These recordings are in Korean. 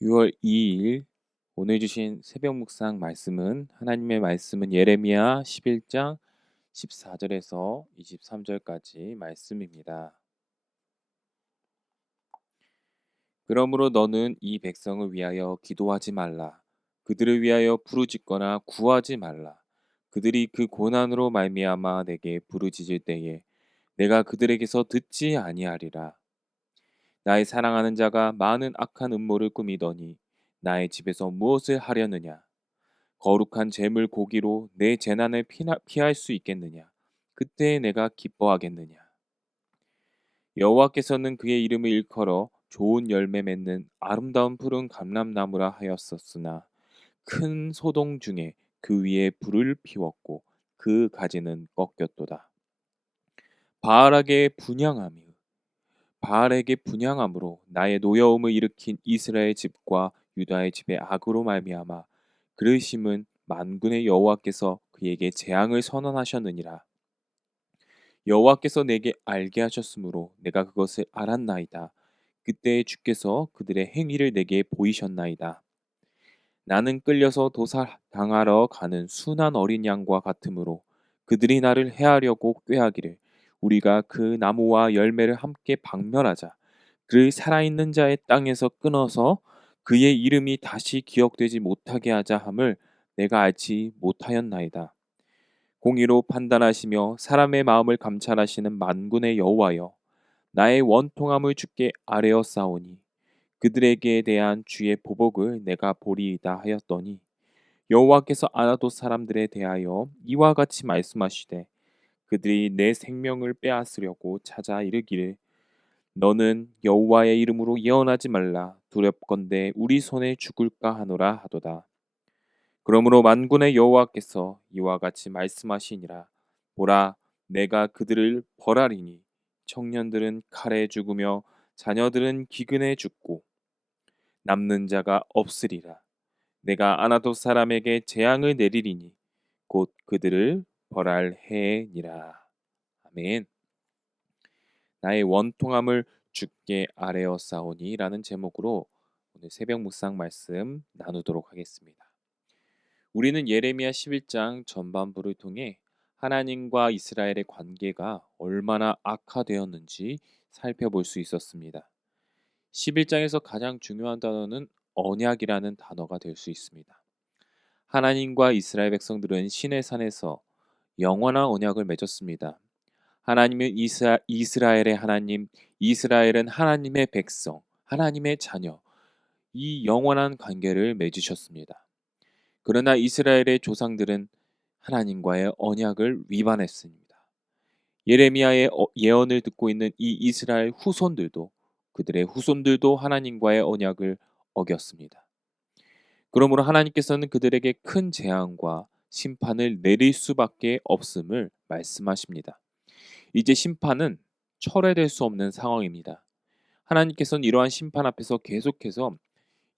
6월 2일 오늘 주신 새벽 묵상 말씀은 하나님의 말씀은 예레미야 11장 14절에서 23절까지 말씀입니다. 그러므로 너는 이 백성을 위하여 기도하지 말라. 그들을 위하여 부르짖거나 구하지 말라. 그들이 그 고난으로 말미암아 내게 부르짖을 때에 내가 그들에게서 듣지 아니하리라. 나의 사랑하는 자가 많은 악한 음모를 꾸미더니 나의 집에서 무엇을 하려느냐? 거룩한 재물 고기로 내 재난을 피할 수 있겠느냐? 그때 내가 기뻐하겠느냐? 여호와께서는 그의 이름을 일컬어 좋은 열매 맺는 아름다운 푸른 감람나무라 하였었으나 큰 소동 중에 그 위에 불을 피웠고 그 가지는 꺾였도다. 바알에게 분향함이 바알에게 분향함으로 나의 노여움을 일으킨 이스라엘 집과 유다의 집의 악으로 말미암아 그를 심은 만군의 여호와께서 그에게 재앙을 선언하셨느니라. 여호와께서 내게 알게 하셨으므로 내가 그것을 알았나이다. 그때에 주께서 그들의 행위를 내게 보이셨나이다. 나는 끌려서 도살당하러 가는 순한 어린 양과 같으므로 그들이 나를 해하려고 꾀하기를 우리가 그 나무와 열매를 함께 박멸하자. 그를 살아있는 자의 땅에서 끊어서 그의 이름이 다시 기억되지 못하게 하자 함을 내가 알지 못하였나이다. 공의로 판단하시며 사람의 마음을 감찰하시는 만군의 여호와여, 나의 원통함을 주께 아뢰어 싸우니 그들에게 대한 주의 보복을 내가 보리이다 하였더니 여호와께서 아나도 사람들에 대하여 이와 같이 말씀하시되 그들이 내 생명을 빼앗으려고 찾아 이르기를 너는 여호와의 이름으로 예언하지 말라 두렵건대 우리 손에 죽을까 하노라 하도다. 그러므로 만군의 여호와께서 이와 같이 말씀하시니라. 보라, 내가 그들을 벌하리니 청년들은 칼에 죽으며 자녀들은 기근에 죽고 남는 자가 없으리라. 내가 아나도 사람에게 재앙을 내리리니 곧 그들을 벌할 해니라. 아멘. 나의 원통함을 주께 아뢰어 싸우니라는 제목으로 오늘 새벽 묵상 말씀 나누도록 하겠습니다. 우리는 예레미야 11장 전반부를 통해 하나님과 이스라엘의 관계가 얼마나 악화되었는지 살펴볼 수 있었습니다. 11장에서 가장 중요한 단어는 언약이라는 단어가 될 수 있습니다. 하나님과 이스라엘 백성들은 시내 산에서 영원한 언약을 맺었습니다. 하나님은 이스라엘의 하나님, 이스라엘은 하나님의 백성, 하나님의 자녀, 이 영원한 관계를 맺으셨습니다. 그러나 이스라엘의 조상들은 하나님과의 언약을 위반했습니다. 예레미야의 예언을 듣고 있는 이 이스라엘 후손들도 그들의 후손들도 하나님과의 언약을 어겼습니다. 그러므로 하나님께서는 그들에게 큰 재앙과 심판을 내릴 수밖에 없음을 말씀하십니다. 이제 심판은 철회될 수 없는 상황입니다. 하나님께서는 이러한 심판 앞에서 계속해서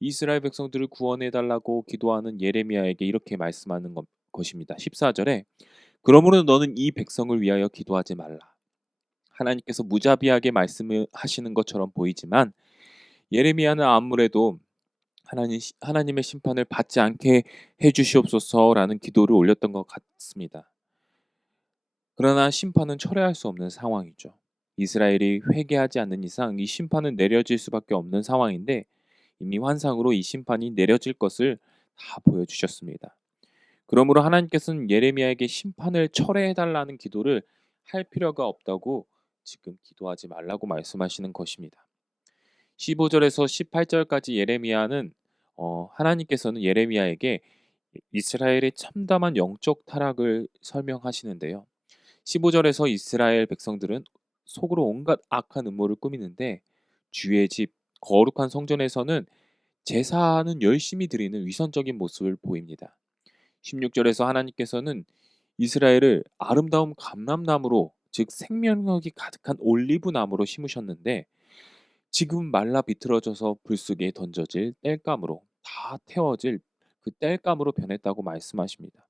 이스라엘 백성들을 구원해 달라고 기도하는 예레미야에게 이렇게 말씀하는 것입니다. 14절에 그러므로 너는 이 백성을 위하여 기도하지 말라. 하나님께서 무자비하게 말씀을 하시는 것처럼 보이지만 예레미야는 아무래도 하나님의 심판을 받지 않게 해주시옵소서라는 기도를 올렸던 것 같습니다. 그러나 심판은 철회할 수 없는 상황이죠. 이스라엘이 회개하지 않는 이상 이 심판은 내려질 수밖에 없는 상황인데 이미 환상으로 이 심판이 내려질 것을 다 보여주셨습니다. 그러므로 하나님께서는 예레미야에게 심판을 철회해달라는 기도를 할 필요가 없다고 지금 기도하지 말라고 말씀하시는 것입니다. 15절에서 18절까지 예레미야는 하나님께서는 예레미야에게 이스라엘의 참담한 영적 타락을 설명하시는데요. 15절에서 이스라엘 백성들은 속으로 온갖 악한 음모를 꾸미는데 주의 집 거룩한 성전에서는 제사는 열심히 드리는 위선적인 모습을 보입니다. 16절에서 하나님께서는 이스라엘을 아름다운 감람나무로 즉 생명력이 가득한 올리브 나무로 심으셨는데 지금 말라 비틀어져서 불 속에 던져질 땔감으로 다 태워질 그 땔감으로 변했다고 말씀하십니다.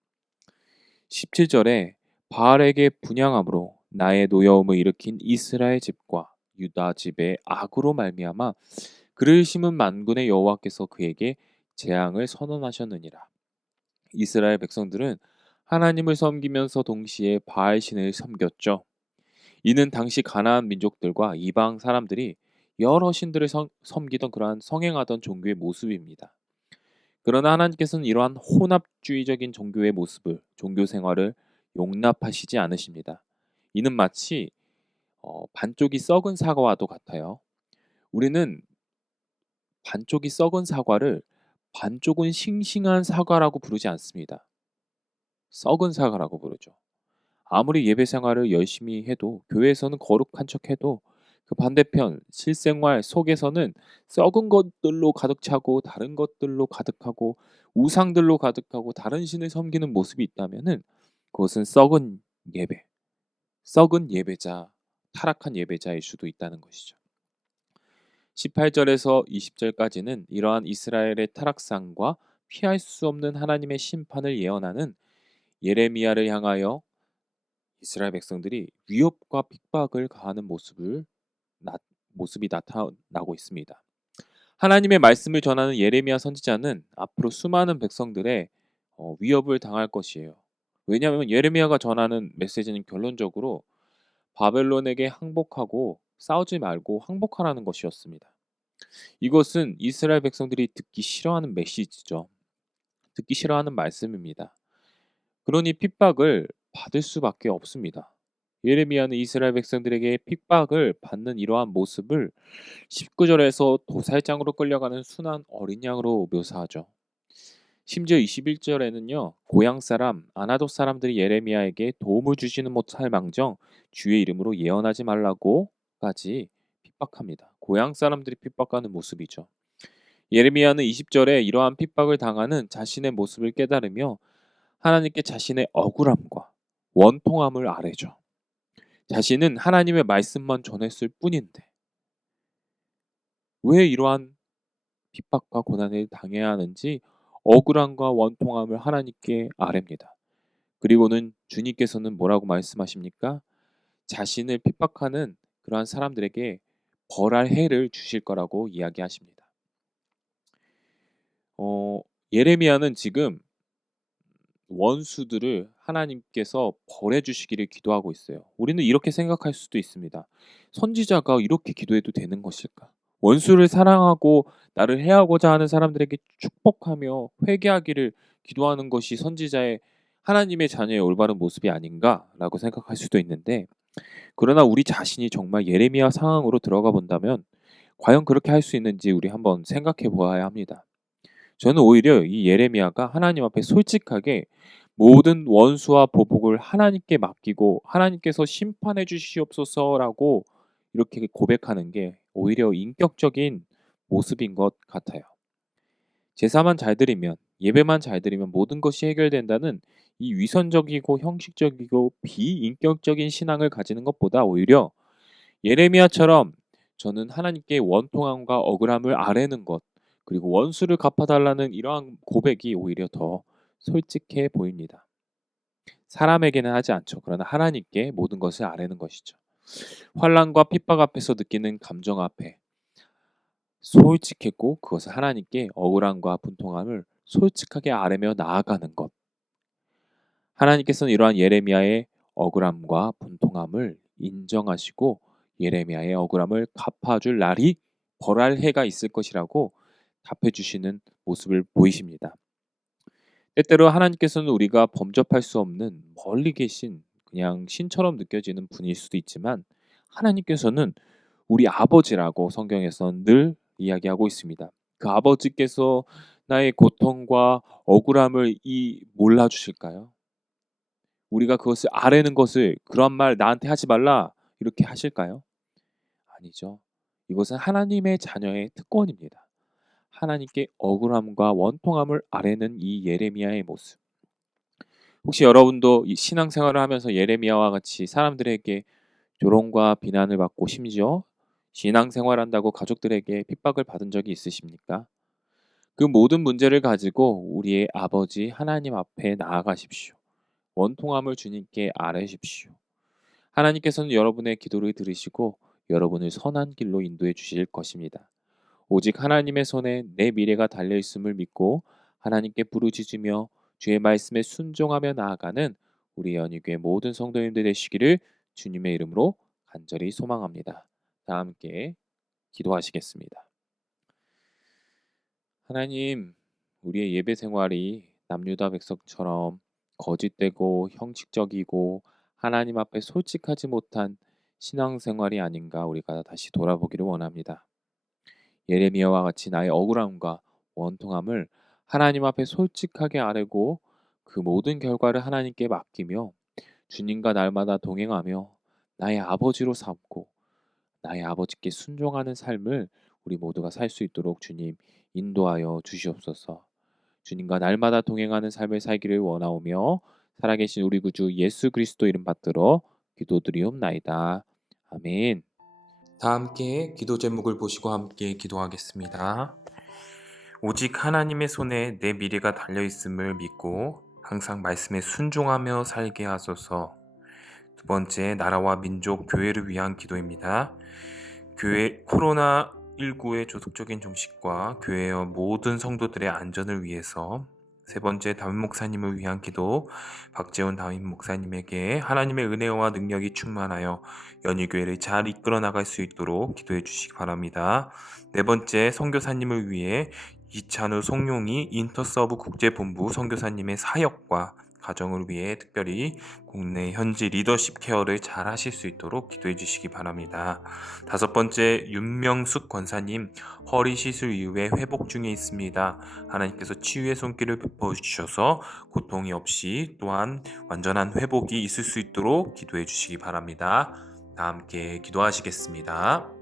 17절에 바알에게 분향함으로 나의 노여움을 일으킨 이스라엘 집과 유다 집의 악으로 말미암아 그를 심은 만군의 여호와께서 그에게 재앙을 선언하셨느니라. 이스라엘 백성들은 하나님을 섬기면서 동시에 바알 신을 섬겼죠. 이는 당시 가나안 민족들과 이방 사람들이 여러 신들을 섬기던 그러한 성행하던 종교의 모습입니다. 그러나 하나님께서는 이러한 혼합주의적인 종교의 모습을, 종교 생활을 용납하시지 않으십니다. 이는 마치 반쪽이 썩은 사과와도 같아요. 우리는 반쪽이 썩은 사과를 반쪽은 싱싱한 사과라고 부르지 않습니다. 썩은 사과라고 부르죠. 아무리 예배 생활을 열심히 해도, 교회에서는 거룩한 척해도 그 반대편 실생활 속에서는 썩은 것들로 가득 차고 다른 것들로 가득하고 우상들로 가득하고 다른 신을 섬기는 모습이 있다면은 그것은 썩은 예배, 썩은 예배자, 타락한 예배자일 수도 있다는 것이죠. 18절에서 20절까지는 이러한 이스라엘의 타락상과 피할 수 없는 하나님의 심판을 예언하는 예레미야를 향하여 이스라엘 백성들이 위협과 핍박을 가하는 모습이 나타나고 있습니다. 하나님의 말씀을 전하는 예레미야 선지자는 앞으로 수많은 백성들의 위협을 당할 것이에요. 왜냐하면 예레미야가 전하는 메시지는 결론적으로 바벨론에게 항복하고 싸우지 말고 항복하라는 것이었습니다. 이것은 이스라엘 백성들이 듣기 싫어하는 메시지죠. 듣기 싫어하는 말씀입니다. 그러니 핍박을 받을 수밖에 없습니다. 예레미야는 이스라엘 백성들에게 핍박을 받는 이러한 모습을 19절에서 도살장으로 끌려가는 순한 어린 양으로 묘사하죠. 심지어 21절에는요. 고향 사람 아나돗 사람들이 예레미야에게 도움을 주지는 못할 망정 주의 이름으로 예언하지 말라고까지 핍박합니다. 고향 사람들이 핍박하는 모습이죠. 예레미야는 20절에 이러한 핍박을 당하는 자신의 모습을 깨달으며 하나님께 자신의 억울함과 원통함을 아뢰죠. 자신은 하나님의 말씀만 전했을 뿐인데 왜 이러한 핍박과 고난을 당해야 하는지 억울함과 원통함을 하나님께 아뢰입니다. 그리고는 주님께서는 뭐라고 말씀하십니까? 자신을 핍박하는 그러한 사람들에게 벌할 해를 주실 거라고 이야기하십니다. 예레미야는 지금 원수들을 하나님께서 벌해 주시기를 기도하고 있어요. 우리는 이렇게 생각할 수도 있습니다. 선지자가 이렇게 기도해도 되는 것일까? 원수를 사랑하고 나를 해하고자 하는 사람들에게 축복하며 회개하기를 기도하는 것이 선지자의 하나님의 자녀의 올바른 모습이 아닌가라고 생각할 수도 있는데, 그러나 우리 자신이 정말 예레미야 상황으로 들어가 본다면 과연 그렇게 할 수 있는지 우리 한번 생각해 보아야 합니다. 저는 오히려 이 예레미야가 하나님 앞에 솔직하게 모든 원수와 보복을 하나님께 맡기고 하나님께서 심판해 주시옵소서라고 이렇게 고백하는 게 오히려 인격적인 모습인 것 같아요. 제사만 잘 드리면, 예배만 잘 드리면 모든 것이 해결된다는 이 위선적이고 형식적이고 비인격적인 신앙을 가지는 것보다 오히려 예레미야처럼 저는 하나님께 원통함과 억울함을 아뢰는 것, 그리고 원수를 갚아달라는 이러한 고백이 오히려 더 솔직해 보입니다. 사람에게는 하지 않죠. 그러나 하나님께 모든 것을 아뢰는 것이죠. 환난과 핍박 앞에서 느끼는 감정 앞에 솔직했고 그것을 하나님께 억울함과 분통함을 솔직하게 아뢰며 나아가는 것. 하나님께서는 이러한 예레미야의 억울함과 분통함을 인정하시고 예레미야의 억울함을 갚아줄 날이 벌할 해가 있을 것이라고 답해 주시는 모습을 보이십니다. 때때로 하나님께서는 우리가 범접할 수 없는 멀리 계신 그냥 신처럼 느껴지는 분일 수도 있지만 하나님께서는 우리 아버지라고 성경에서는 늘 이야기하고 있습니다. 그 아버지께서 나의 고통과 억울함을 몰라 주실까요? 우리가 그것을 아뢰는 것을 그런 말 나한테 하지 말라 이렇게 하실까요? 아니죠. 이것은 하나님의 자녀의 특권입니다. 하나님께 억울함과 원통함을 아뢰는 이 예레미야의 모습. 혹시 여러분도 이 신앙생활을 하면서 예레미야와 같이 사람들에게 조롱과 비난을 받고 심지어 신앙생활한다고 가족들에게 핍박을 받은 적이 있으십니까? 그 모든 문제를 가지고 우리의 아버지 하나님 앞에 나아가십시오. 원통함을 주님께 아뢰십시오. 하나님께서는 여러분의 기도를 들으시고 여러분을 선한 길로 인도해 주실 것입니다. 오직 하나님의 손에 내 미래가 달려 있음을 믿고 하나님께 부르짖으며 주의 말씀에 순종하며 나아가는 우리 연희교회 모든 성도님들 되시기를 주님의 이름으로 간절히 소망합니다. 다 함께 기도하시겠습니다. 하나님, 우리의 예배 생활이 남유다 백성처럼 거짓되고 형식적이고 하나님 앞에 솔직하지 못한 신앙생활이 아닌가 우리가 다시 돌아보기를 원합니다. 예레미야와 같이 나의 억울함과 원통함을 하나님 앞에 솔직하게 아뢰고 그 모든 결과를 하나님께 맡기며 주님과 날마다 동행하며 나의 아버지로 삼고 나의 아버지께 순종하는 삶을 우리 모두가 살 수 있도록 주님 인도하여 주시옵소서. 주님과 날마다 동행하는 삶을 살기를 원하오며 살아계신 우리 구주 예수 그리스도 이름 받들어 기도드리옵나이다. 아멘. 다 함께 기도 제목을 보시고 함께 기도하겠습니다. 오직 하나님의 손에 내 미래가 달려 있음을 믿고 항상 말씀에 순종하며 살게 하소서. 두 번째, 나라와 민족, 교회를 위한 기도입니다. 교회 코로나19의 조속적인 종식과 교회의 모든 성도들의 안전을 위해서. 세 번째, 담임 목사님을 위한 기도. 박재훈 담임 목사님에게 하나님의 은혜와 능력이 충만하여 연희교회를 잘 이끌어 나갈 수 있도록 기도해 주시기 바랍니다. 네 번째, 선교사님을 위해 이찬우 송룡이 인터서브 국제본부 선교사님의 사역과 가정을 위해 특별히 국내 현지 리더십 케어를 잘 하실 수 있도록 기도해 주시기 바랍니다. 다섯 번째, 윤명숙 권사님 허리 시술 이후에 회복 중에 있습니다. 하나님께서 치유의 손길을 베풀어주셔서 고통이 없이 또한 완전한 회복이 있을 수 있도록 기도해 주시기 바랍니다. 다 함께 기도하시겠습니다.